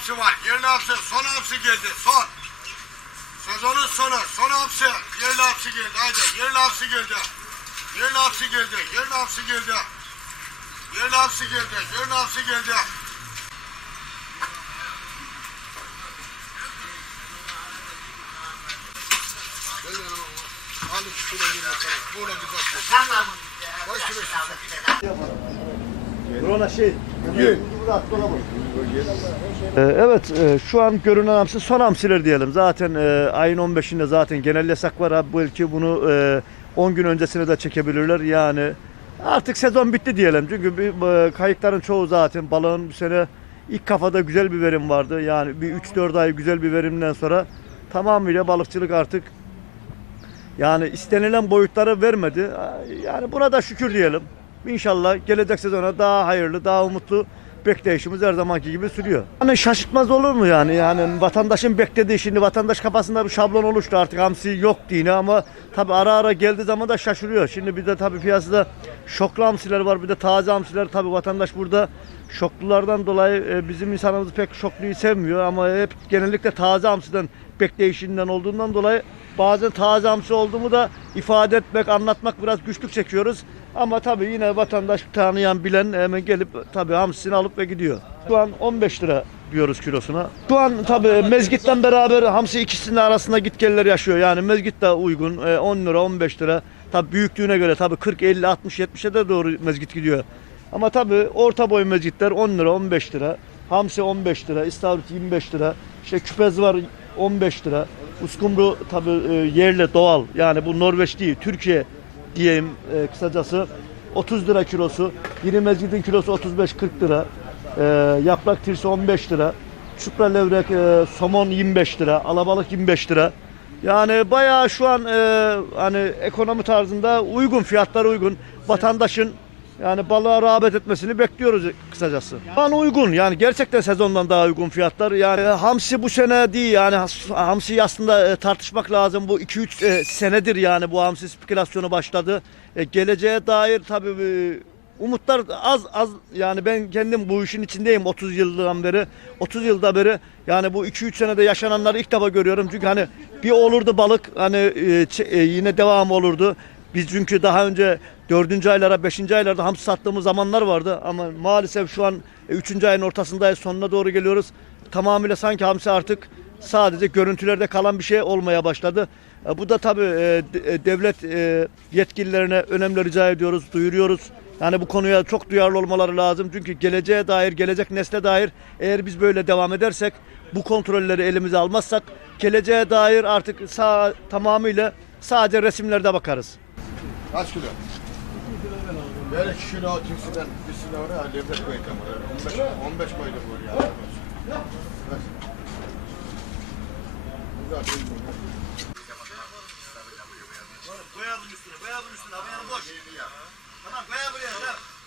hamsi var. Yerli hamsi. Son hamsi geldi. Son. Sezonun sonu. Son hamsi. Yerli hamsi geldi. Haydi. Yerli hamsi geldi. Yerli hamsi geldi. Yerli hamsi geldi. Yerli hamsi geldi. Yerli hamsi geldi. Gel yanıma. Al iki kilo yirmi sana. Buğra bak. Tamam. Kaç kilo Buranın şey, Ee, Evet, e, şu an görünen hamsi son hamsiler diyelim. Zaten e, ayın 15'inde zaten genel yasak var abi. Belki bunu e, 10 gün öncesine de çekebilirler. Yani artık sezon bitti diyelim. Çünkü e, kayıkların çoğu zaten balığın bu sene ilk kafada güzel bir verim vardı. Yani bir 3-4 ay güzel bir verimden sonra tamamıyla balıkçılık artık yani istenilen boyutları vermedi. Yani buna da şükür diyelim. İnşallah gelecek sezona daha hayırlı, daha umutlu bekleyişimiz her zamanki gibi sürüyor. Hani şaşırtmaz olur mu yani? Yani vatandaşın beklediği şimdi vatandaş kafasında bir şablon oluştu artık hamsi yok dini ama tabi ara ara geldiği zaman da şaşırıyor. Şimdi bir de tabi piyasada şoklu hamsiler var bir de taze hamsiler tabi vatandaş burada şoklulardan dolayı e, bizim insanımız pek şokluyu sevmiyor ama hep genellikle taze hamsiden bekleyişinden olduğundan dolayı bazen taze hamsi olduğumu da ifade etmek, anlatmak biraz güçlük çekiyoruz. Ama tabii yine vatandaş tanıyan, bilen hemen gelip tabii hamsisini alıp ve gidiyor. Şu an 15 lira diyoruz kilosuna. Şu an tabii mezgitten beraber hamsi ikisinin arasında gitgeller yaşıyor. Yani mezgit de uygun. e, 10 lira, 15 lira. Tabii büyüklüğüne göre tabii 40, 50, 60, 70'e de doğru mezgit gidiyor. Ama tabii orta boy mezgitler 10 lira, 15 lira. Hamsi 15 lira, istavrit 25 lira. İşte küpez var 15 lira. Uskumru tabii e, yerli doğal. Yani bu Norveç değil, Türkiye diyeyim e, kısacası. 30 lira kilosu. Yeni mezgidin kilosu 35-40 lira. E, yaprak tirsi 15 lira. Çupra levrek, e, somon 25 lira. Alabalık 25 lira. Yani bayağı şu an e, hani ekonomi tarzında uygun, fiyatlar uygun. Vatandaşın yani balığa rağbet etmesini bekliyoruz kısacası. An uygun yani gerçekten sezondan daha uygun fiyatlar. Yani hamsi bu sene değil yani hamsi aslında e, tartışmak lazım. Bu 2-3 e, senedir yani bu hamsi spekülasyonu başladı. E, geleceğe dair tabii umutlar az az yani ben kendim bu işin içindeyim 30 yıldan beri. 30 yılda beri yani bu 2-3 senede yaşananları ilk defa görüyorum. Çünkü hani bir olurdu balık hani yine devam olurdu. Biz çünkü daha önce dördüncü aylara, beşinci aylarda hamsi sattığımız zamanlar vardı. Ama maalesef şu an e, üçüncü ayın ortasındayız, sonuna doğru geliyoruz. Tamamıyla sanki hamsi artık sadece görüntülerde kalan bir şey olmaya başladı. E, Bu da tabii e, de- devlet yetkililerine önemli rica ediyoruz, duyuruyoruz. Yani bu konuya çok duyarlı olmaları lazım. Çünkü geleceğe dair, gelecek nesle dair eğer biz böyle devam edersek, bu kontrolleri elimize almazsak geleceğe dair artık sağ, tamamıyla sadece resimlerde bakarız. Kaç kilo? İki kilo tüksüden bir kilo oraya levrek oraya. 15, 15 koydum oraya. Güzel? Koya bunun üstüne, koya bunun üstüne. Ama yanı boş. Tamam, koya buraya. Tamam.